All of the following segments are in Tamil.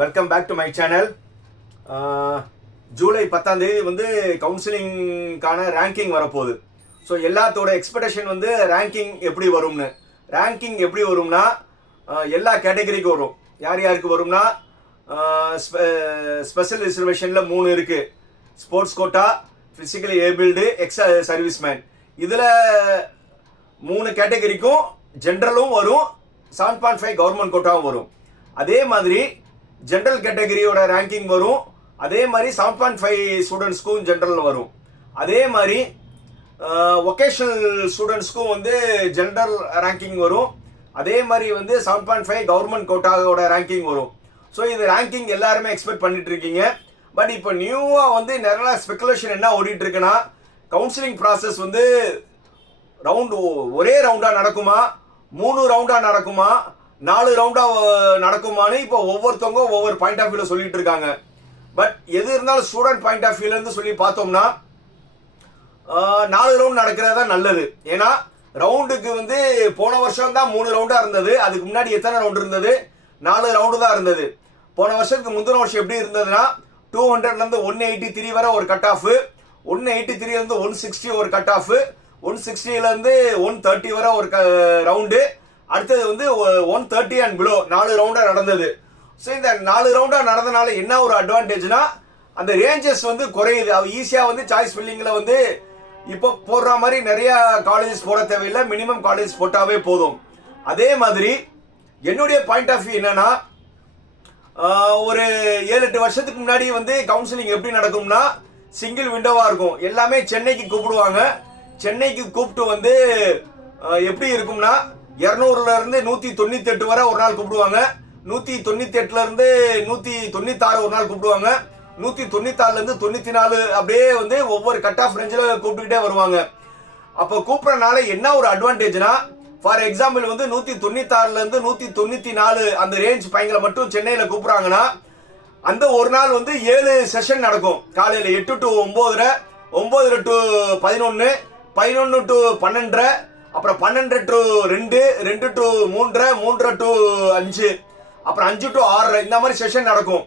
Welcome back to my channel July பத்தாம் தேதி வந்து கவுன்சிலிங்கான ரேங்கிங் வரப்போகுது. ஸோ எல்லாத்தோட எக்ஸ்பெக்டேஷன் வந்து ரேங்கிங் எப்படி வரும்னு. ரேங்கிங் எப்படி வரும்னா எல்லா கேட்டகரிக்கும் வரும். யார் யாருக்கு வரும்னா ஸ்பெஷல் ரிசர்வேஷனில் மூணு இருக்குது sports quota physically abled ex serviceman இதில் மூணு கேட்டகரிக்கும் ஜென்ரலும் வரும். செவன் பாயிண்ட் ஃபைவ் கவர்மெண்ட் கோட்டாவும் வரும். அதே மாதிரி ஜென்ரல் கேட்டகரியோட ரேங்கிங் வரும். அதே மாதிரி செவன் பாயிண்ட் ஃபைவ் ஸ்டூடெண்ட்ஸ்க்கும் ஜென்ரல் வரும். அதே மாதிரி ஒகேஷனல் ஸ்டூடெண்ட்ஸ்க்கும் வந்து ஜென்ரல் ரேங்கிங் வரும். அதே மாதிரி வந்து செவன் பாயிண்ட் ஃபைவ் கவர்மெண்ட் கோட்டாவோட ரேங்கிங் வரும். ஸோ இது ரேங்கிங் எல்லாருமே எக்ஸ்பெக்ட் பண்ணிட்டு இருக்கீங்க பட் இப்போ நியூவாக வந்து நிறைய ஸ்பெகுலேஷன் என்ன ஓடிட்டு இருக்குன்னா கவுன்சிலிங் ப்ராசஸ் வந்து ரவுண்டு ஒரே ரவுண்டாக நடக்குமா? மூணு ரவுண்டாக நடக்குமா? நாலு ரவுண்டா நடக்குமான்னு இப்போ ஒவ்வொருத்தவங்க ஒவ்வொரு பாயிண்ட் ஆஃப் வியூல சொல்லிட்டு இருக்காங்க. பட் எது இருந்தாலும் ஸ்டூடெண்ட் பாயிண்ட் ஆஃப் வியூல இருந்து சொல்லி பார்த்தோம்னா நாலு ரவுண்ட் நடக்கிறதா நல்லது. ஏன்னா ரவுண்டுக்கு வந்து போன வருஷம் தான் மூணு ரவுண்டா இருந்தது. அதுக்கு முன்னாடி எத்தனை ரவுண்ட் இருந்தது? நாலு ரவுண்டு தான் இருந்தது. போன வருஷத்துக்கு முந்தின வருஷம் எப்படி இருந்ததுன்னா டூ ஹண்ட்ரட்லேருந்து ஒன் எயிட்டி த்ரீ வரை ஒரு கட் ஆஃப் ஒன் எயிட்டி த்ரீலேருந்து ஒன் சிக்ஸ்டி ஒரு கட் ஆஃப் ஒன் சிக்ஸ்டிலேருந்து ஒன் தேர்ட்டி வரை ஒரு ரவுண்டு அடுத்தது வந்து ஒன் தேர்ட்டி அண்ட் பிலோ நாலு ரவுண்டாக நடந்தது. ஸோ இந்த நாலு ரவுண்டாக நடந்தனால என்ன ஒரு அட்வான்டேஜ்னா அந்த ரேஞ்சஸ் வந்து குறையுது. அவ ஈஸியாக வந்து சாய்ஸ் ஃபில்லிங்கில் வந்து இப்போ போடுற மாதிரி நிறையா காலேஜஸ் போட தேவையில்லை. மினிமம் காலேஜ் போட்டாவே போதும். அதே மாதிரி என்னுடைய பாயிண்ட் ஆஃப் வியூ என்னன்னா ஒரு ஏழு எட்டு வருஷத்துக்கு முன்னாடி வந்து கவுன்சிலிங் எப்படி நடக்கும்னா சிங்கிள் விண்டோவாக இருக்கும். எல்லாமே சென்னைக்கு கூப்பிடுவாங்க. சென்னைக்கு கூப்பிட்டு வந்து எப்படி இருக்கும்னா இரநூறுல இருந்து நூத்தி தொண்ணூத்தி எட்டு வரை ஒரு நாள் கூப்பிடுவாங்க. நூத்தி தொண்ணூத்தி எட்டுல இருந்து நூத்தி தொண்ணூத்தாறு ஒரு நாள் கூப்பிடுவாங்க. நூத்தி தொண்ணூத்தாறுல இருந்து தொண்ணூத்தி நாலு அப்படியே வந்து ஒவ்வொரு கட் ஆஃப் ரேஞ்சில் கூப்பிட்டுக்கிட்டே வருவாங்க. அப்போ கூப்பிடறனால என்ன ஒரு அட்வான்டேஜ்னா ஃபார் எக்ஸாம்பிள் வந்து நூத்தி தொண்ணூத்தாறுல இருந்து நூத்தி தொண்ணூத்தி நாலு அந்த ரேஞ்ச் பையங்களை மட்டும் சென்னையில கூப்பிடுறாங்கன்னா அந்த ஒரு நாள் வந்து ஏழு செஷன் நடக்கும். காலையில எட்டு டு ஒன்பதுரை ஒன்பதுரை டு பதினொன்னு பதினொன்னு டு பன்னெண்டரை அப்புறம் பன்னெண்டு டு ரெண்டு ரெண்டு டு மூன்றரை மூன்றரை டு அஞ்சு அப்புறம் அஞ்சு டு ஆறரை இந்த மாதிரி செஷன் நடக்கும்.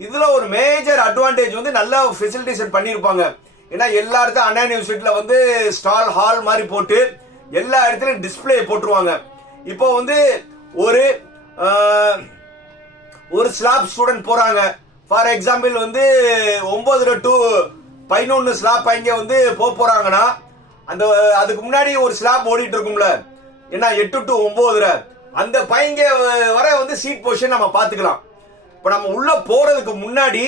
இதில் ஒரு மேஜர் அட்வான்டேஜ் வந்து நல்ல ஃபெசிலிட்டிஸ் பண்ணியிருப்பாங்க ஏன்னா எல்லா இடத்துல அண்ணா யூனிவர்சிட்டியில் வந்து ஸ்டால் ஹால் மாதிரி போட்டு எல்லா இடத்துலையும் டிஸ்ப்ளே போட்டுருவாங்க. இப்போ வந்து ஒரு ஒரு ஸ்லாப் ஸ்டூடெண்ட் போகிறாங்க ஃபார் எக்ஸாம்பிள் வந்து ஒன்பது டு பதினொன்று ஸ்லாப் அங்கே வந்து போக போகிறாங்கன்னா அந்த அதுக்கு முன்னாடி ஒரு ஸ்லாப் ஓடிட்டு இருக்கும்ல. ஏன்னா எட்டு டு ஒன்பதுல அந்த பையங்க வர வந்து சீட் பொசிஷன் நம்ம பார்த்துக்கலாம் இப்போ நம்ம உள்ள போறதுக்கு முன்னாடி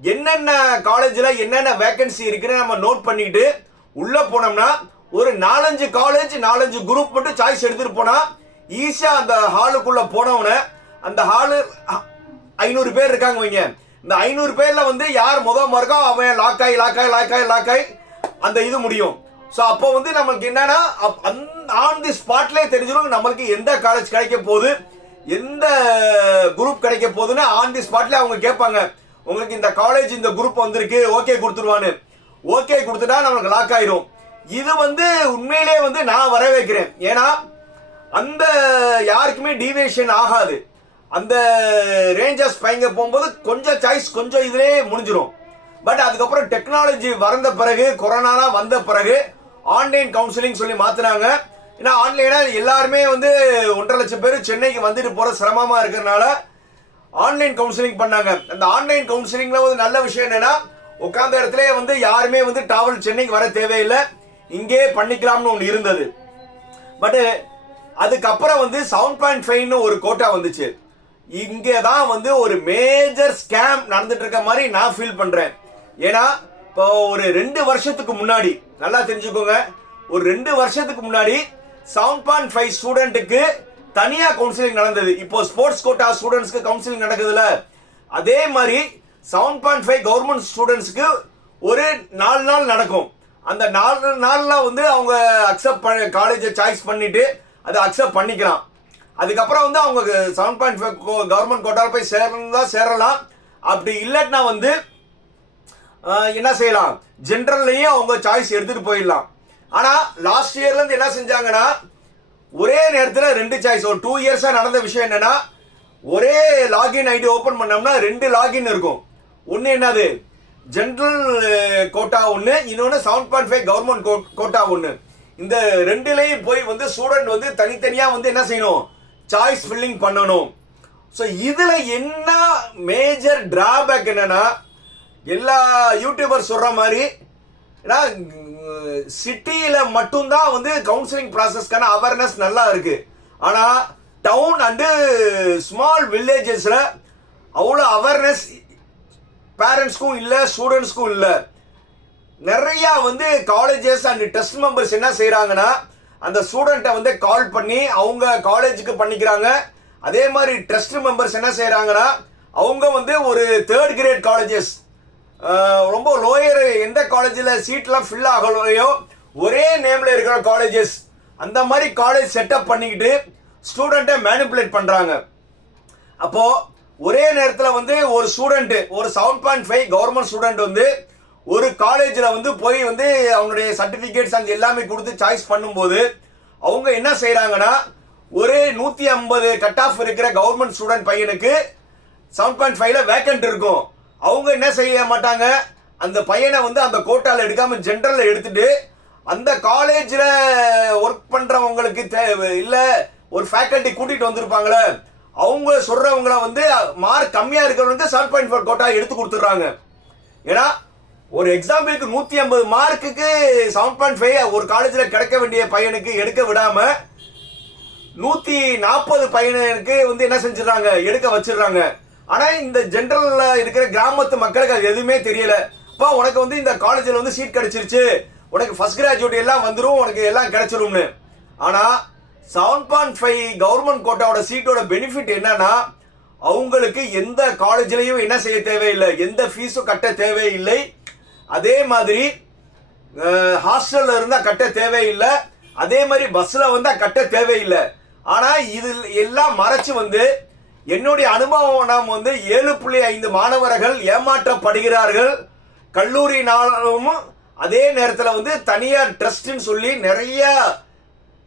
என்னென்ன காலேஜில் என்னென்ன வேகன்சி இருக்குன்னு நம்ம நோட் பண்ணிட்டு உள்ள போனோம்னா ஒரு நாலஞ்சு காலேஜ் நாலஞ்சு குரூப் மட்டும் சாய்ஸ் எடுத்துட்டு போனா ஈஸியா அந்த ஹாலுக்குள்ள போனவன அந்த ஹாலு ஐநூறு பேர் இருக்காங்க வைங்க. இந்த ஐநூறு பேர்ல வந்து யார் முத மார்க்கோ அவன் லாக்காய் லாக்காய் லாக் லாக்காய் அந்த இது முடியும். ஸோ அப்போ வந்து நமக்கு என்னன்னா ஆன் தி ஸ்பாட்லேயே தெரிஞ்சிடும் நம்மளுக்கு எந்த காலேஜ் கிடைக்க போகுது எந்த குரூப் கிடைக்க போகுதுன்னு ஆன் தி ஸ்பாட்ல அவங்க கேட்பாங்க. உங்களுக்கு இந்த காலேஜ் இந்த குரூப் வந்திருக்கு ஓகே கொடுத்துருவான்னு. ஓகே கொடுத்துட்டா நம்மளுக்கு லாக் ஆயிரும். இது வந்து உண்மையிலே வந்து நான் வர வைக்கிறேன் ஏன்னா அந்த யாருக்குமே டீவியேஷன் ஆகாது. அந்த ரேஞ்சர்ஸ் பையங்க போகும்போது கொஞ்சம் சாய்ஸ் கொஞ்சம் இதுலயே முடிஞ்சிடும் பட் அதுக்கப்புறம் டெக்னாலஜி வந்த பிறகு கொரோனாலாம் வந்த பிறகு ஆன்லைன் கவுன்சிலிங் சொல்லி மாத்துனாங்க. ஏன்னா ஆன்லைனா எல்லாருமே வந்து ஒன்றரை லட்சம் பேர் சென்னைக்கு வந்துட்டு போற சிரமமா இருக்கிறதுனால ஆன்லைன் கவுன்சிலிங் பண்ணாங்க. அந்த ஆன்லைன் கவுன்சிலிங்ல ஒரு நல்ல விஷயம் என்னன்னா உட்காந்த இடத்துல வந்து யாருமே வந்து டிராவல் சென்னைக்கு வர தேவையில்லை. இங்கே பண்ணிக்கலாம்னு ஒன்று இருந்தது. பட்டு அதுக்கப்புறம் வந்து செவன் பாயிண்ட் ஃபைவ்னு ஒரு கோட்டா வந்துச்சு. இங்கே தான் வந்து ஒரு மேஜர் ஸ்கேம் நடந்துட்டு இருக்க மாதிரி நான் ஃபீல் பண்றேன். ஏன்னா இப்போ ஒரு ரெண்டு வருஷத்துக்கு முன்னாடி நல்லா தெரிஞ்சுக்கோங்க. ஒரு ரெண்டு வருஷத்துக்கு முன்னாடி செவன் பாயிண்ட் ஃபைவ் ஸ்டூடெண்ட்டுக்கு தனியாக கவுன்சிலிங் நடந்தது. இப்போ ஸ்போர்ட்ஸ் கோட்டா ஸ்டூடெண்ட்ஸ்க்கு கவுன்சிலிங் நடக்குதுல்ல. அதே மாதிரி செவன் பாயிண்ட் ஃபைவ் கவர்மெண்ட் ஸ்டூடெண்ட்ஸ்க்கு ஒரு நாலு நாள் நடக்கும். அந்த நாலு நாளில் வந்து அவங்க அக்செப்ட் பண்ண காலேஜை சாய்ஸ் பண்ணிட்டு அதை அக்செப்ட் பண்ணிக்கலாம். அதுக்கப்புறம் வந்து அவங்க செவன் பாயிண்ட் ஃபைவ் கவர்மெண்ட் கோட்டாவில் போய் சேரணும்னா சேரலாம். அப்படி இல்லைன்னா வந்து என்ன செய்யலாம்? ஜென்ரல்லையும் அவங்க சாய்ஸ் எடுத்துட்டு போயிடலாம். ஆனால் லாஸ்ட் இயர்லேருந்து என்ன செஞ்சாங்கன்னா ஒரே நேரத்தில் ரெண்டு சாய்ஸ் ஒரு டூ இயர்ஸாக நடந்த விஷயம் என்னன்னா ஒரே லாகின் ஐடி ஓப்பன் பண்ணோம்னா ரெண்டு லாகின் இருக்கும். ஒன்று என்னது? ஜென்ரல் கோட்டா ஒன்று இன்னொன்று seven point five government quota ஒன்று இந்த ரெண்டுலேயும் போய் வந்து ஸ்டூடெண்ட் வந்து தனித்தனியாக வந்து என்ன செய்யணும்? சாய்ஸ் ஃபில்லிங் பண்ணணும். ஸோ இதில் என்ன மேஜர் டிராபேக் என்னென்னா எல்லா யூடியூபர் சொல்கிற மாதிரி ஏன்னா சிட்டியில் மட்டும்தான் வந்து கவுன்சிலிங் ப்ராசஸ்க்கான அவேர்னஸ் நல்லா இருக்கு. ஆனால் டவுன் அண்டு ஸ்மால் வில்லேஜஸில் அவ்வளோ அவேர்னஸ் பேரண்ட்ஸ்க்கும் இல்லை ஸ்டூடெண்ட்ஸ்க்கும் இல்லை. நிறையா வந்து காலேஜஸ் அண்ட் டெஸ்ட் மெம்பர்ஸ் என்ன செய்கிறாங்கன்னா அந்த ஸ்டூடெண்ட்டை வந்து கால் பண்ணி அவங்க காலேஜுக்கு பண்ணிக்கிறாங்க. அதே மாதிரி ட்ரஸ்ட் மெம்பர்ஸ் என்ன செய்கிறாங்கன்னா அவங்க வந்து ஒரு தேர்ட் கிரேட் காலேஜஸ் ரொம்ப லோயர் எந்த காலேஜில் சீட்லாம் ஃபில் ஆகலையோ ஒரே நேமில் இருக்கிற காலேஜஸ் அந்த மாதிரி காலேஜ் செட்டப் பண்ணிக்கிட்டு ஸ்டூடெண்ட்டை மேனிப்புலேட் பண்ணுறாங்க அப்போது ஒரே நேரத்தில் வந்து ஒரு ஸ்டூடெண்ட்டு ஒரு seven point five government student வந்து ஒரு காலேஜில் வந்து போய் வந்து அவங்களுடைய சர்டிஃபிகேட்ஸ் அங்கே எல்லாமே கொடுத்து சாய்ஸ் பண்ணும்போது அவங்க என்ன செய்கிறாங்கன்னா ஒரு நூற்றி ஐம்பது கட் ஆஃப் இருக்கிற கவர்மெண்ட் ஸ்டூடெண்ட் பையனுக்கு செவன் பாயிண்ட் ஃபைவ்ல வேக்கண்ட் இருக்கும். அவங்க என்ன செய்ய மாட்டாங்க? அந்த பையனை வந்து அந்த கோட்டாவில் எடுக்காமல் ஜென்ரலில் எடுத்துட்டு அந்த காலேஜில் ஒர்க் பண்ணுறவங்களுக்கு தேவை இல்லை ஒரு ஃபேக்கல்ட்டி கூட்டிகிட்டு வந்திருப்பாங்களே அவங்க சொல்கிறவங்கள வந்து மார்க் கம்மியாக இருக்கிறவங்க செவன் பாயிண்ட் ஃபோர் கோட்டா எடுத்து கொடுத்துட்றாங்க. ஏன்னா ஒரு எக்ஸாம்பிளுக்கு நூற்றி ஐம்பது மார்க்குக்கு செவன் பாயிண்ட் ஃபைவ் ஒரு காலேஜில் கிடைக்க வேண்டிய பையனுக்கு எடுக்க விடாமல் நூற்றி நாற்பது பையனுக்கு வந்து என்ன செஞ்சிடறாங்க? எடுக்க வச்சிடுறாங்க. ஆனா இந்த ஜென்ரல்ல இருக்கிற கிராமத்து மக்களுக்கு அது எதுவுமே தெரியல. அப்பா உனக்கு வந்து இந்த காலேஜில் வந்து சீட் கிடைச்சிருச்சு. உனக்கு ஃபர்ஸ்ட் கிராஜுவேட் எல்லாம் வந்துடும் உனக்கு எல்லாம் கிடைச்சிரும்னு. ஆனா செவன் பாயிண்ட் ஃபைவ் கவர்மெண்ட் கோட்டாவோட சீட்டோட பெனிஃபிட் என்னன்னா அவங்களுக்கு எந்த காலேஜ்லையும் என்ன செய்ய தேவையில்லை. எந்த ஃபீஸும் கட்ட தேவையில்லை. அதே மாதிரி ஹாஸ்டல்ல இருந்தால் கட்ட தேவையில்லை. அதே மாதிரி பஸ்ஸில் வந்தால் கட்ட தேவையில்லை. ஆனால் இதில் எல்லாம் மறைச்சு வந்து என்னுடைய அனுபவம் நாம் வந்து ஏழு புள்ளி ஐந்து மாணவர்கள் ஏமாற்றப்படுகிறார்கள். கல்லூரி நாளும் அதே நேரத்தில் வந்து தனியார் ட்ரஸ்ட்னு சொல்லி நிறைய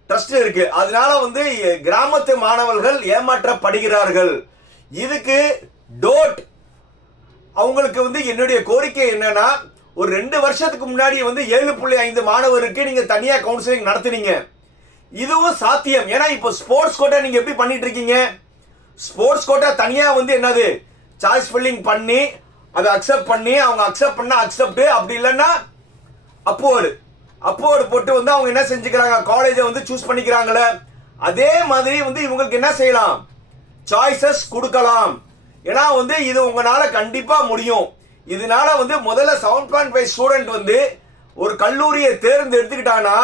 ட்ரஸ்ட் இருக்கு. அதனால வந்து கிராமத்து மாணவர்கள் ஏமாற்றப்படுகிறார்கள். இதுக்கு டோட் அவங்களுக்கு வந்து என்னுடைய கோரிக்கை என்னன்னா ஒரு ரெண்டு வருஷத்துக்கு முன்னாடி வந்து ஏழு புள்ளி ஐந்து மாணவருக்கு நீங்க தனியா கவுன்சிலிங் நடத்துனீங்க. இதுவும் சாத்தியம். ஏன்னா இப்போ ஸ்போர்ட்ஸ் கோட்டா நீங்க எப்படி பண்ணிட்டு இருக்கீங்க? ஸ்போர்ட்ஸ் கோட்டா தனியா வந்து என்னது? சாய்ஸ் ஃபில்லிங் பண்ணி அதை அக்செப்ட் பண்ணி அவங்க அக்செப்ட் பண்ணா அக்செப்ட் அப்படி இல்லைன்னா அப்போர்டு அப்போர்டு போட்டு வந்து அவங்க என்ன செஞ்சுக்கிறாங்க? காலேஜை வந்து சூஸ் பண்ணிக்கிறாங்களே. அதே மாதிரி வந்து இவங்களுக்கு என்ன செய்யலாம்? சாய்ஸஸ் கொடுக்கலாம். ஏன்னா வந்து இது உங்களால கண்டிப்பா முடியும். இதனால வந்து முதல்ல செவன் பாயிண்ட் ஃபைவ் ஸ்டூடெண்ட் வந்து ஒரு கல்லூரியை தேர்ந்தெடுத்துக்கிட்டானா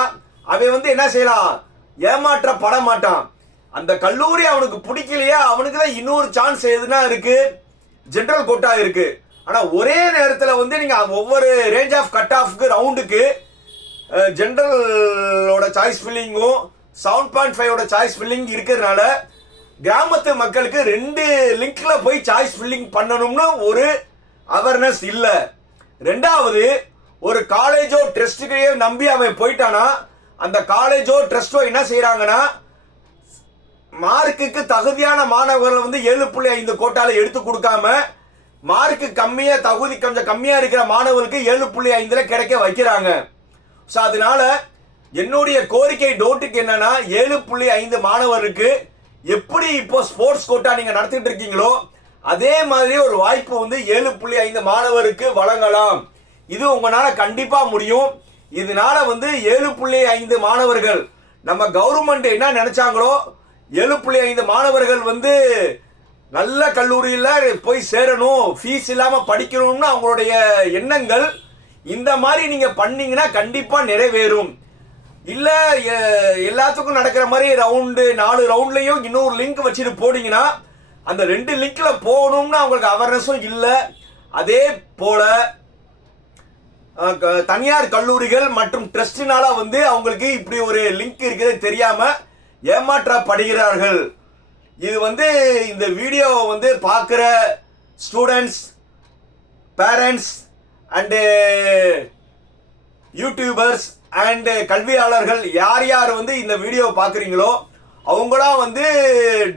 அவன் வந்து என்ன செய்யலாம்? ஏமாற்றப்பட மாட்டான். அந்த கல்லூரி அவனுக்கு பிடிக்கலையா அவனுக்கு தான் இன்னொரு சான்ஸ் எதுனா இருக்கு? ஜென்ரல் கோட்டா இருக்கு. ஆனா ஒரே நேரத்துல வந்து நீங்க ஒவ்வொரு ரேஞ்ச் ஆஃப் கட் ஆஃப்க்கு ரவுண்டுக்கு ஜென்ரலோட சாய்ஸ் ஃபில்லிங்கும் செவன் பாயிண்ட் ஃபைவோட சாய்ஸ் ஃபில்லிங் இருக்கிறதுனால கிராமத்து மக்களுக்கு ரெண்டு லிங்க்ல போய் சாய்ஸ் ஃபில்லிங் பண்ணணும்னு ஒரு அவேர்னஸ் இல்லை. ரெண்டாவது ஒரு காலேஜோ ட்ரஸ்ட்டுக்கையோ நம்பி அவன் போயிட்டானா அந்த காலேஜோ ட்ரஸ்ட்டோ என்ன செய்யறாங்கன்னா மார்க்குக்கு தகுதியான மாணவர்களை வந்து ஏழு புள்ளி ஐந்து கோட்டால எடுத்து கொடுக்காம மார்க்கு கம்மியா தகுதி கொஞ்சம் கம்மியா இருக்கிற மாணவர்களுக்கு ஏழு புள்ளி ஐந்துல கிடைக்க வைக்கிறாங்க. ஸோ அதனால என்னுடைய கோரிக்கை டோட்டுக்கு என்னன்னா ஏழு புள்ளி ஐந்து மாணவருக்கு எப்படி இப்போ ஸ்போர்ட்ஸ் கோட்டா நீங்க நடத்திட்டு இருக்கீங்களோ அதே மாதிரி ஒரு வாய்ப்பு வந்து ஏழு புள்ளி ஐந்து மாணவருக்கு வழங்கலாம். இது உங்களால கண்டிப்பா முடியும். இதனால வந்து ஏழு புள்ளி ஐந்து மாணவர்கள் நம்ம கவர்மெண்ட் என்ன நினைச்சாங்களோ ஏழு புள்ளி ஐந்து மாணவர்கள் வந்து நல்ல கல்லூரியில் போய் சேரணும். ஃபீஸ் இல்லாமல் படிக்கணும்னு அவங்களுடைய எண்ணங்கள் இந்த மாதிரி நீங்கள் பண்ணீங்கன்னா கண்டிப்பாக நிறைவேறும். இல்லை எல்லாத்துக்கும் நடக்கிற மாதிரி ரவுண்டு நாலு ரவுண்ட்லேயும் இன்னொரு லிங்க் வச்சுட்டு போனீங்கன்னா அந்த ரெண்டு லிங்க்ல போகணும்னு அவங்களுக்கு அவேர்னஸும் இல்லை. அதே போல க- தனியார் கல்லூரிகள் மற்றும் ட்ரஸ்டினால வந்து அவங்களுக்கு இப்படி ஒரு லிங்க் இருக்குது தெரியாமல் ஏமாற்றப்படுகிறார்கள். இது வந்து இந்த வீடியோவை வந்து பார்க்குற students parents and YouTubers and கல்வியாளர்கள் யார் யார் வந்து இந்த வீடியோ பார்க்குறீங்களோ அவங்களாம் வந்து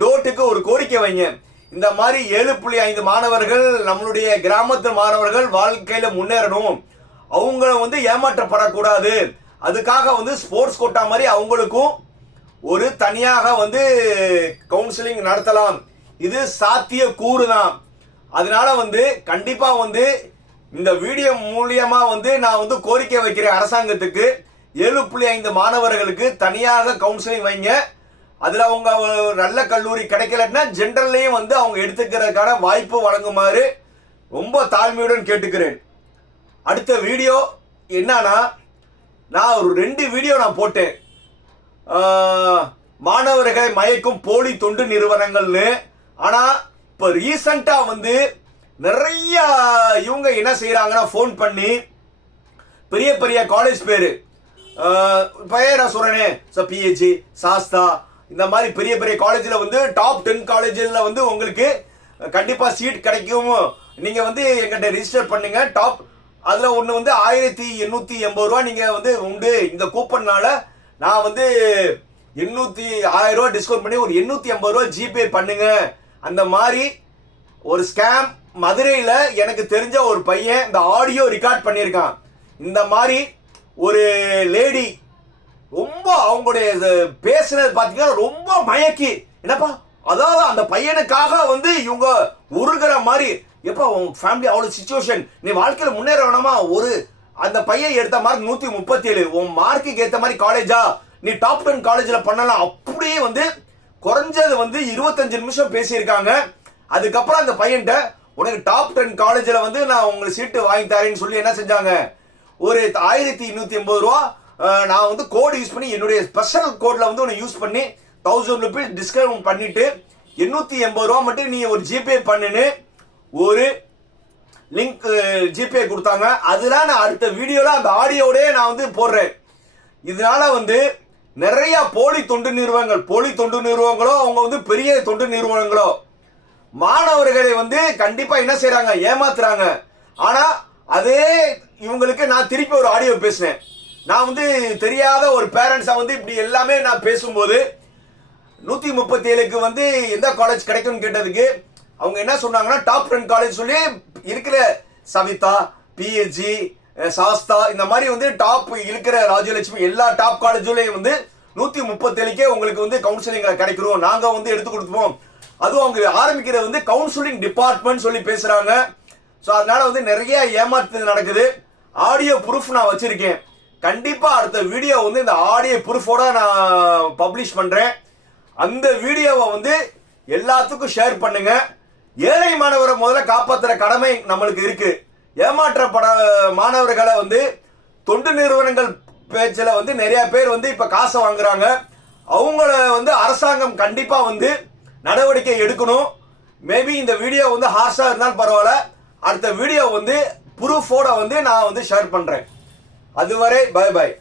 டோட்டுக்கு ஒரு கோரிக்கை வைங்க. இந்த மாதிரி ஏழு புள்ளி ஐந்து மாணவர்கள் நம்மளுடைய கிராமத்து மாணவர்கள் வாழ்க்கையில் முன்னேறணும். அவங்கள வந்து ஏமாற்றப்படக்கூடாது. அதுக்காக வந்து ஸ்போர்ட்ஸ் கோட்டா மாதிரி அவங்களுக்கும் ஒரு தனியாக வந்து கவுன்சிலிங் நடத்தலாம். இது சாத்திய கூறு தான் அதனால வந்து கண்டிப்பாக வந்து இந்த வீடியோ மூலியமாக வந்து நான் வந்து கோரிக்கை வைக்கிறேன் அரசாங்கத்துக்கு. ஏழு புள்ளி ஐந்து மாணவர்களுக்கு தனியாக கவுன்சிலிங் வைங்க. அதில் அவங்க ஒரு நல்ல கல்லூரி கிடைக்கலன்னா ஜென்ரல்லையும் வந்து அவங்க எடுத்துக்கிறதுக்கான வாய்ப்பு வழங்குமாறு ரொம்ப தாழ்மையுடன் கேட்டுக்கிறேன். அடுத்த வீடியோ என்னன்னா நான் ஒரு ரெண்டு வீடியோ நான் போட்டேன். மாணவர்களை மயக்கும் போலி தொண்டு நிறுவனங்கள்னு. ஆனால் இப்போ ரீசண்டாக வந்து நிறைய இவங்க என்ன செய்கிறாங்கன்னா ஃபோன் பண்ணி பெரிய பெரிய காலேஜ் பேர். பையன் பெயர் நான் சொல்றேனே? பிஹெச்சி சாஸ்தா இந்த மாதிரி பெரிய பெரிய காலேஜில் வந்து டாப் டென் காலேஜில் வந்து உங்களுக்கு கண்டிப்பாக சீட் கிடைக்கும். நீங்கள் வந்து எங்கிட்ட ரிஜிஸ்டர் பண்ணுங்கள் டாப் அதில் ஒன்று வந்து ஆயிரத்தி எண்ணூற்றி எண்பது ரூபா நீங்கள் வந்து உண்டு. இந்த கூப்பன்னால் நான் வந்து எண்ணூற்றி ஆயிரம் ரூபா டிஸ்கவுண்ட் பண்ணி ஒரு எண்ணூற்றி ஐம்பது ரூபா ஜிபே பண்ணுங்க. அந்த மாதிரி ஒரு ஸ்கேம் மதுரையில் எனக்கு தெரிஞ்ச ஒரு பையன் இந்த ஆடியோ ரெக்கார்ட் பண்ணியிருக்கான். இந்த மாதிரி ஒரு லேடி ரொம்ப அவங்களுடைய இது பேசுனது பார்த்தீங்கன்னா ரொம்ப மயக்கி. என்னப்பா? அதாவது அந்த பையனுக்காக வந்து இவங்க உருகிற மாதிரி எப்போ உன் ஃபேமிலி அவ்வளோ சுச்சுவேஷன் நீ வாழ்க்கையில் முன்னேற வேணாமா ஒரு அந்த பையன் எடுத்த மார்க் நூற்றி முப்பத்தி ஏழு உன் மார்க்குக்கு ஏற்ற மாதிரி காலேஜா நீ டாப் டென் காலேஜில் பண்ணலாம். அப்படியே வந்து குறைஞ்சது வந்து இருபத்தஞ்சு நிமிஷம் பேசியிருக்காங்க. அதுக்கப்புறம் அந்த பையன்கிட்ட உனக்கு டாப் டென் காலேஜில் வந்து நான் உங்களுக்கு சீட்டு வாங்கி தரேன்னு சொல்லி என்ன செஞ்சாங்க? ஒரு ஆயிரத்தி இன்னூத்தி எண்பது ரூபா நான் வந்து கோடு யூஸ் பண்ணி என்னுடைய ஸ்பெஷல் கோட்ல வந்து ஒன்று யூஸ் பண்ணி தௌசண்ட் ருபீஸ் டிஸ்கவுண்ட் பண்ணிட்டு எண்ணூத்தி எண்பது ரூபா மட்டும் நீ ஒரு ஜிபே பண்ணுன்னு ஒரு லிங்க் ஜிபே கொடுத்தாங்க. அதெல்லாம் நான் அடுத்த வீடியோல அந்த ஆடியோடே நான் வந்து போடுறேன். இதனால வந்து நிறைய போலி தொண்டு நிறுவனங்கள் போலி தொண்டு நிறுவனங்களோ அவங்க வந்து பெரிய தொண்டு நிறுவனங்களோ மாணவர்களை வந்து கண்டிப்பா என்ன செய்கிறாங்க ஏமாத்துறாங்க. ஆனா அதே இவங்களுக்கு நான் திருப்பி ஒரு ஆடியோ பேசினேன். நான் வந்து தெரியாத ஒரு பேரண்ட்ஸா வந்து இப்படி எல்லாமே நான் பேசும்போது நூத்தி முப்பத்தி ஏழுக்கு வந்து எந்த காலேஜ் கிடைக்கும்னு கேட்டதுக்கு அவங்க என்ன சொன்னாங்கன்னா டாப் டென் காலேஜ் சொல்லி இருக்கிற சவிதா பிஹெச்ஜி சாஸ்தா இந்த மாதிரி வந்து டாப் இருக்கிற ராஜலட்சுமி எல்லா டாப் காலேஜ்லயும் வந்து நூத்தி முப்பத்தேழுக்கே உங்களுக்கு வந்து கவுன்சிலிங் கிடைக்கிறோம் நாங்க வந்து எடுத்து கொடுத்துப்போம். அதுவும் அவங்க ஆரம்பிக்கிறது வந்து கவுன்சிலிங் டிபார்ட்மெண்ட் சொல்லி பேசுறாங்க. ஸோ அதனால வந்து நிறைய ஏமாற்று நடக்குது. ஆடியோ ப்ரூஃப் நான் வச்சிருக்கேன். கண்டிப்பா அடுத்த வீடியோ வந்து இந்த ஆடியோ ப்ரூஃபோட நான் பப்ளிஷ் பண்றேன். அந்த வீடியோவை வந்து எல்லாத்துக்கும் ஷேர் பண்ணுங்க. ஏழை மாணவரை முதல்ல காப்பாற்றுற கடமை நம்மளுக்கு இருக்கு. ஏமாற்றப்பட மாணவர்களை வந்து தொண்டு நிறுவனங்கள் பேச்சில் வந்து நிறைய பேர் வந்து இப்போ காசை வாங்குறாங்க. அவங்கள வந்து அரசாங்கம் கண்டிப்பாக வந்து நடவடிக்கை எடுக்கணும். மேபி இந்த வீடியோ வந்து ஹார்ஷாக இருந்தாலும் பரவாயில்ல. அடுத்த வீடியோ வந்து ப்ரூஃபோட வந்து நான் வந்து ஷேர் பண்ணுறேன் அதுவரை பை பாய்